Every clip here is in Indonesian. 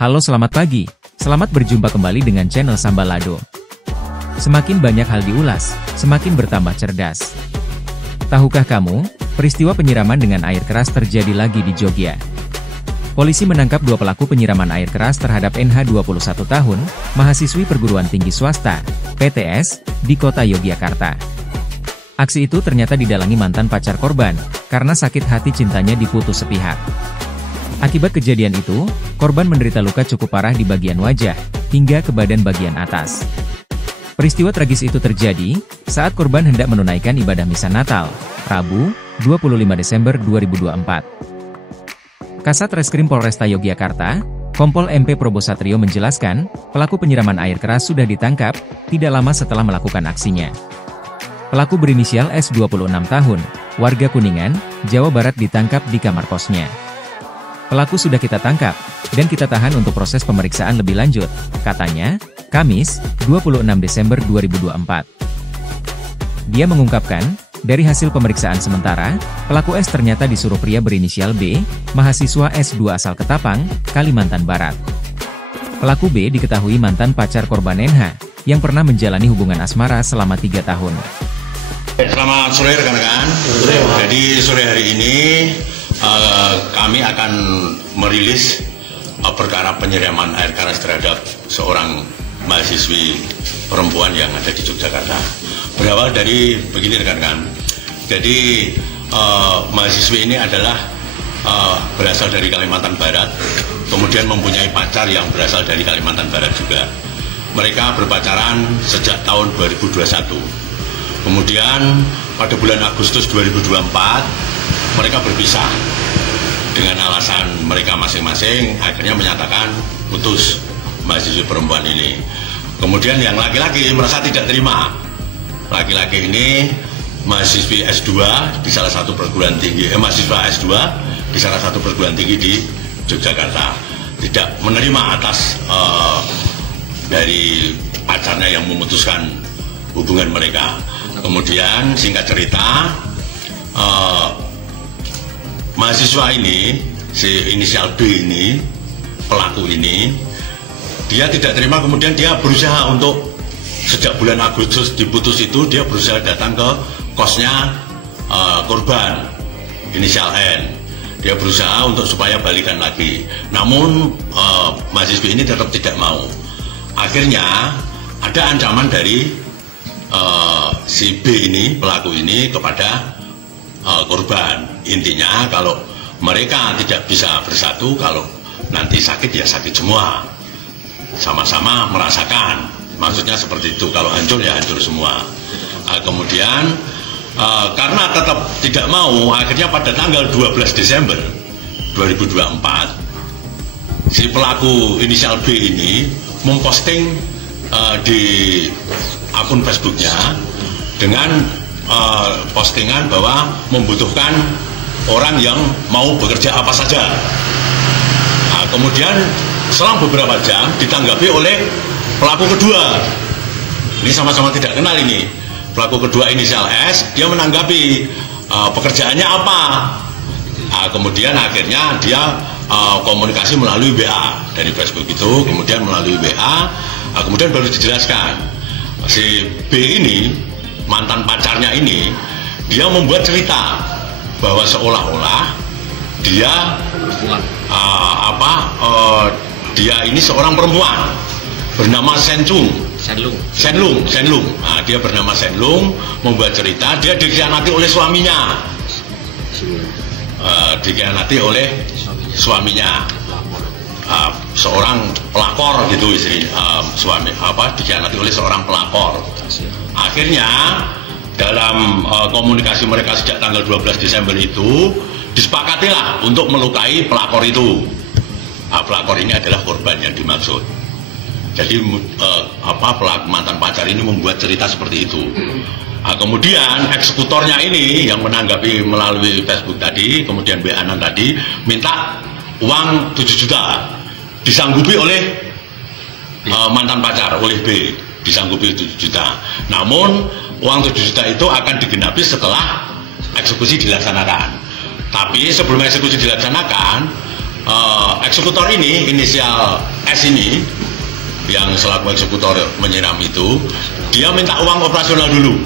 Halo, selamat pagi. Selamat berjumpa kembali dengan channel Sambalado. Semakin banyak hal diulas, semakin bertambah cerdas. Tahukah kamu, peristiwa penyiraman dengan air keras terjadi lagi di Jogja. Polisi menangkap 2 pelaku penyiraman air keras terhadap NH 21 tahun, mahasiswi perguruan tinggi swasta, PTS, di kota Yogyakarta. Aksi itu ternyata didalangi mantan pacar korban, karena sakit hati cintanya diputus sepihak. Akibat kejadian itu, korban menderita luka cukup parah di bagian wajah, hingga ke badan bagian atas. Peristiwa tragis itu terjadi, saat korban hendak menunaikan ibadah misa Natal, Rabu, 25 Desember 2024. Kasat Reskrim Polresta Yogyakarta, Kompol MP Probosatrio menjelaskan, pelaku penyiraman air keras sudah ditangkap, tidak lama setelah melakukan aksinya. Pelaku berinisial S 26 tahun, warga Kuningan, Jawa Barat ditangkap di kamar kosnya. Pelaku sudah kita tangkap, dan kita tahan untuk proses pemeriksaan lebih lanjut, katanya, Kamis, 26 Desember 2024. Dia mengungkapkan, dari hasil pemeriksaan sementara, pelaku S ternyata disuruh pria berinisial B, mahasiswa S2 asal Ketapang, Kalimantan Barat. Pelaku B diketahui mantan pacar korban NH, yang pernah menjalani hubungan asmara selama 3 tahun. Selamat sore rekan-rekan. Jadi sore hari ini kami akan merilis perkara penyiraman air keras terhadap seorang mahasiswi perempuan yang ada di Yogyakarta. Berawal dari begini rekan-rekan. Jadi mahasiswi ini adalah berasal dari Kalimantan Barat, kemudian mempunyai pacar yang berasal dari Kalimantan Barat juga. Mereka berpacaran sejak tahun 2021. Kemudian pada bulan Agustus 2024 mereka berpisah dengan alasan mereka masing-masing, akhirnya menyatakan putus mahasiswi perempuan ini. Kemudian yang laki-laki merasa tidak terima. Laki-laki ini mahasiswi S2 di salah satu perguruan tinggi, mahasiswa S2 di salah satu perguruan tinggi di Yogyakarta, tidak menerima atas dari pacarnya yang memutuskan hubungan mereka. Kemudian singkat cerita, mahasiswa ini, si inisial B ini, pelaku ini, dia tidak terima. Kemudian dia berusaha untuk, sejak bulan Agustus diputus itu, dia berusaha datang ke kosnya korban inisial N. Dia berusaha untuk supaya balikan lagi. Namun mahasiswi ini tetap tidak mau. Akhirnya ada ancaman dari si B ini, pelaku ini, kepada korban. Intinya kalau mereka tidak bisa bersatu, kalau nanti sakit ya sakit semua, sama-sama merasakan. Maksudnya seperti itu. Kalau hancur ya hancur semua. Kemudian karena tetap tidak mau, akhirnya pada tanggal 12 Desember 2024 si pelaku inisial B ini memposting di akun Facebooknya dengan postingan bahwa membutuhkan orang yang mau bekerja apa saja. Nah, kemudian selang beberapa jam ditanggapi oleh pelaku kedua. Ini sama-sama tidak kenal ini. Pelaku kedua inisial S, dia menanggapi pekerjaannya apa. Nah, kemudian akhirnya dia komunikasi melalui WA dari Facebook itu, kemudian melalui WA, kemudian baru dijelaskan. Si B ini, mantan pacarnya ini, dia membuat cerita bahwa seolah-olah dia dia ini seorang perempuan bernama Senlung. Nah, dia bernama Senlung, membuat cerita dia dikhianati oleh suaminya. Dikhianati oleh suaminya. Seorang pelakor gitu istri, dikhianati oleh seorang pelakor. Akhirnya dalam komunikasi mereka sejak tanggal 12 Desember itu disepakatilah untuk melukai pelakor itu. Pelakor ini adalah korban yang dimaksud. Jadi pelaku mantan pacar ini membuat cerita seperti itu. Kemudian eksekutornya ini yang menanggapi melalui Facebook tadi, kemudian BA tadi minta uang 7 juta, disanggupi oleh mantan pacar, oleh B, disanggupi 7 juta. Namun uang 7 juta itu akan digenapi setelah eksekusi dilaksanakan. Tapi sebelum eksekusi dilaksanakan, eksekutor ini, inisial S ini, yang selaku eksekutor menyiram itu, dia minta uang operasional dulu.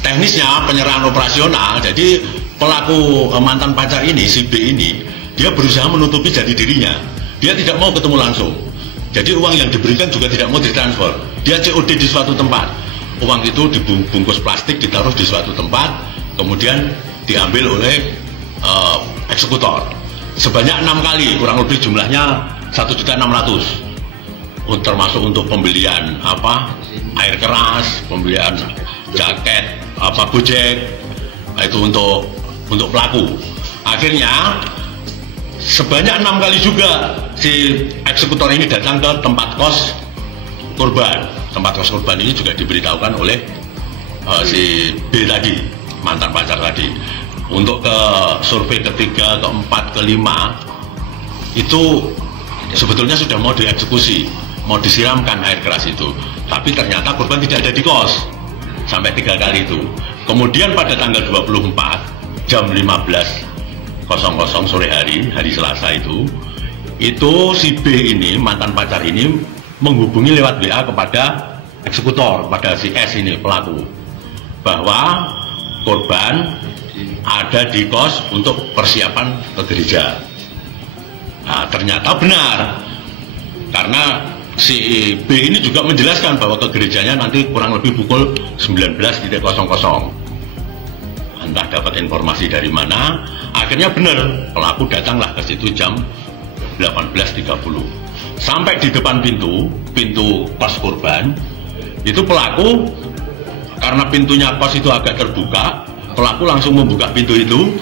Teknisnya penyerahan operasional, jadi pelaku mantan pacar ini, si B ini, dia berusaha menutupi jati dirinya. Dia tidak mau ketemu langsung. Jadi uang yang diberikan juga tidak mau ditransfer. Dia COD di suatu tempat. Uang itu dibungkus plastik, ditaruh di suatu tempat, kemudian diambil oleh eksekutor. Sebanyak 6 kali, kurang lebih jumlahnya 1.600.000. Termasuk untuk pembelian air keras, pembelian jaket, Gojek, itu untuk pelaku. Akhirnya sebanyak 6 kali juga si eksekutor ini datang ke tempat kos korban. Tempat kos korban ini juga diberitahukan oleh si B tadi, mantan pacar tadi. Untuk ke survei ketiga, keempat, kelima itu sebetulnya sudah mau dieksekusi, mau disiramkan air keras itu, tapi ternyata korban tidak ada di kos sampai 3 kali itu. Kemudian pada tanggal 24 jam 15.00 sore hari Selasa itu si B ini, mantan pacar ini, menghubungi lewat WA kepada eksekutor, pada si S ini, pelaku, bahwa korban ada di kos untuk persiapan ke gereja. Nah, ternyata benar, karena si B ini juga menjelaskan bahwa ke gerejanya nanti kurang lebih pukul 19.00. Entah dapat informasi dari mana, akhirnya benar, pelaku datanglah ke situ jam 18.30. Sampai di depan pintu kos korban, itu pelaku, karena pintunya kos itu agak terbuka, pelaku langsung membuka pintu itu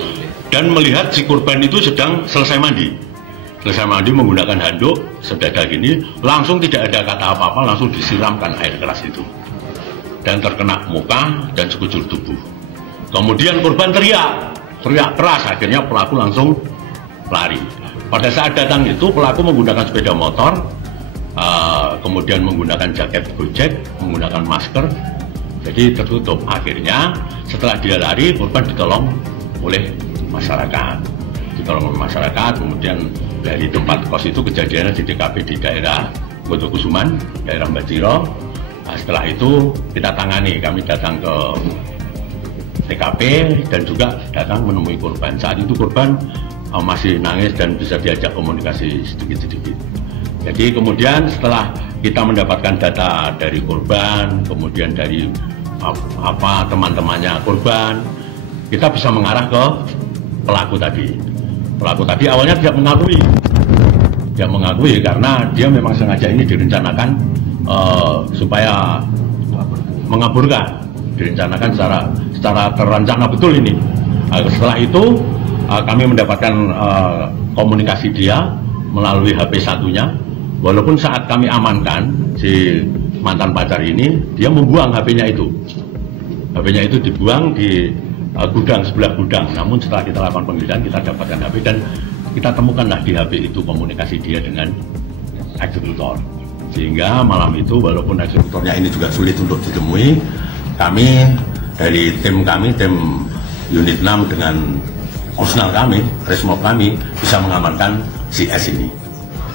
dan melihat si korban itu sedang selesai mandi menggunakan handuk sedada gini, langsung tidak ada kata apa-apa, langsung disiramkan air keras itu dan terkena muka dan sekujur tubuh. Kemudian korban teriak keras, akhirnya pelaku langsung lari. Pada saat datang itu pelaku menggunakan sepeda motor, kemudian menggunakan jaket Gojek, menggunakan masker, jadi tertutup. Akhirnya setelah dia lari, korban ditolong oleh masyarakat. Kemudian dari tempat kos itu kejadiannya di TKP di daerah Gotokusuman, daerah Mbajiro. Nah, setelah itu kita tangani, kami datang ke TKP dan juga datang menemui korban. Saat itu korban masih nangis dan bisa diajak komunikasi sedikit-sedikit. Jadi kemudian setelah kita mendapatkan data dari korban, kemudian dari teman-temannya korban, kita bisa mengarah ke pelaku tadi. Pelaku tadi awalnya tidak mengakui karena dia memang sengaja ini direncanakan supaya mengaburkan, direncanakan secara terencana betul ini. Setelah itu kami mendapatkan komunikasi dia melalui HP satunya, walaupun saat kami amankan si mantan pacar ini, dia membuang HP-nya itu. HP-nya itu dibuang di gudang, sebelah gudang. Namun setelah kita lakukan penggeledahan, kita dapatkan HP dan kita temukanlah di HP itu komunikasi dia dengan eksekutor. Sehingga malam itu walaupun eksekutornya ini juga sulit untuk ditemui, kami dari tim unit 6 dengan personal kami, Resmob kami bisa mengamankan si S ini.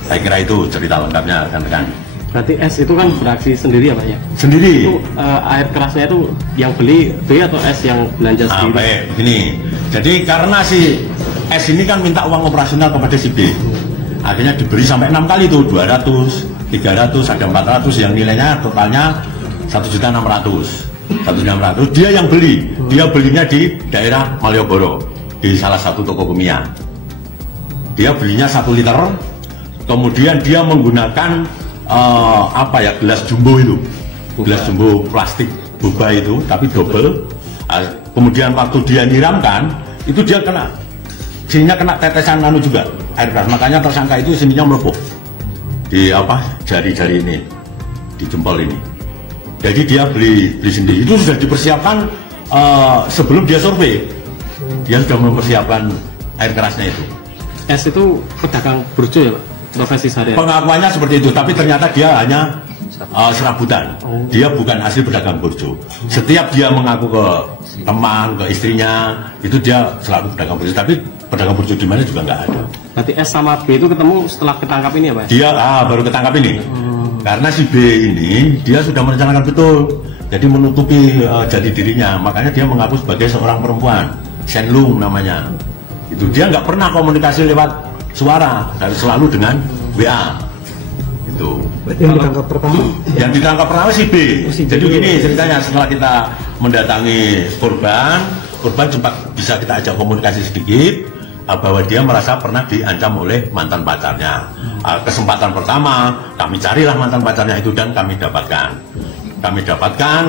Saya kira itu cerita lengkapnya rekan-rekan. Berarti S itu kan beraksi sendiri ya Pak ya? Sendiri. Itu air kerasnya itu yang beli B atau S yang belanja sendiri? Baik, begini. Jadi karena si S ini kan minta uang operasional kepada si B. Akhirnya diberi sampai 6 kali tuh, 200, 300, ada 400 yang nilainya totalnya 1.600.000. Dia yang beli. Dia belinya di daerah Malioboro, di salah satu toko kimia. Dia belinya 1 liter. Kemudian dia menggunakan gelas jumbo itu, gelas jumbo plastik boba itu, tapi double. Kemudian waktu dia nyiramkan, itu dia sininya kena tetesan juga air keras. Makanya tersangka itu sininya melepuh di jari-jari ini, di jempol ini. Jadi dia beli sendiri. Itu sudah dipersiapkan sebelum dia survei. Dia sudah mempersiapkan air kerasnya itu. S itu pedagang burjo ya Pak? Profesi sehari. Pengakuannya seperti itu, tapi ternyata dia hanya serabutan. Dia bukan asli pedagang burjo. Setiap dia mengaku ke teman, ke istrinya, itu dia selalu pedagang burjo. Tapi pedagang burjo di mana juga nggak ada. Berarti S sama B itu ketemu setelah ketangkap ini ya Pak? Dia baru ketangkap ini. Karena si B ini dia sudah merencanakan betul, jadi menutupi jati dirinya, makanya dia mengaku sebagai seorang perempuan, Shenlong namanya. Itu dia nggak pernah komunikasi lewat suara, dan selalu dengan WA. Itu. Yang ditangkap pertama? Yang ditangkap pertama si B. Si B. Jadi begini ceritanya, setelah kita mendatangi korban sempat bisa kita ajak komunikasi sedikit, bahwa dia merasa pernah diancam oleh mantan pacarnya. Kesempatan pertama kami carilah mantan pacarnya itu dan kami dapatkan.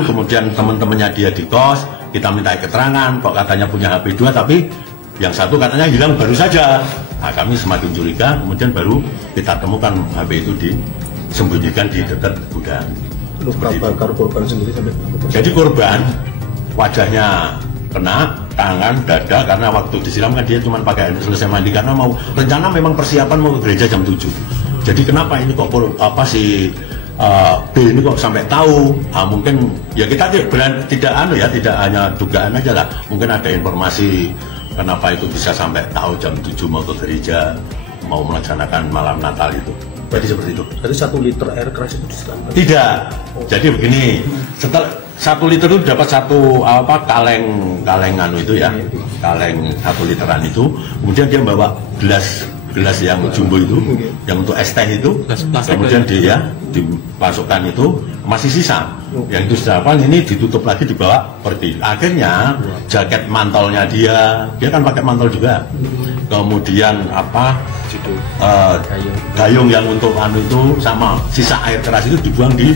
Kemudian teman-temannya dia di kos, kita minta keterangan, kok katanya punya HP 2 tapi yang satu katanya hilang baru saja. Kami semakin curiga, kemudian baru kita temukan HP itu disembunyikan di dekat gudang. Bakar korban sendiri sampai. Jadi korban wajahnya kena, tangan, dada, karena waktu disiram kan dia cuma pakai selesai mandi karena mau rencana memang persiapan mau ke gereja jam 7. Jadi kenapa ini kok si B ini kok sampai tahu? Mungkin ya kita tidak hanya dugaan aja lah. Mungkin ada informasi kenapa itu bisa sampai tahu jam 7 mau ke gereja, mau melaksanakan malam Natal itu. Jadi seperti itu. Jadi 1 liter air keras itu disediakan? Tidak. Jadi begini, setelah 1 liter itu dapat kaleng itu ya, kaleng 1 literan itu. Kemudian dia bawa gelas yang jumbo itu, yang untuk es teh itu. Kemudian dia dimasukkan itu masih sisa. Yang itu sudah ini ditutup lagi dibawa pergi. Akhirnya jaket mantelnya dia kan pakai mantel juga. Kemudian gayung yang untuk itu sama sisa air keras itu dibuang di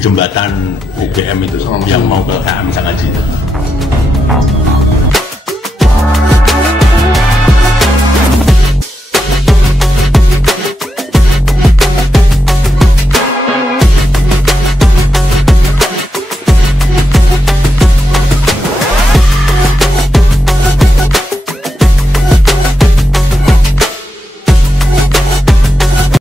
jembatan UGM itu yang mau ke KM Sangaji.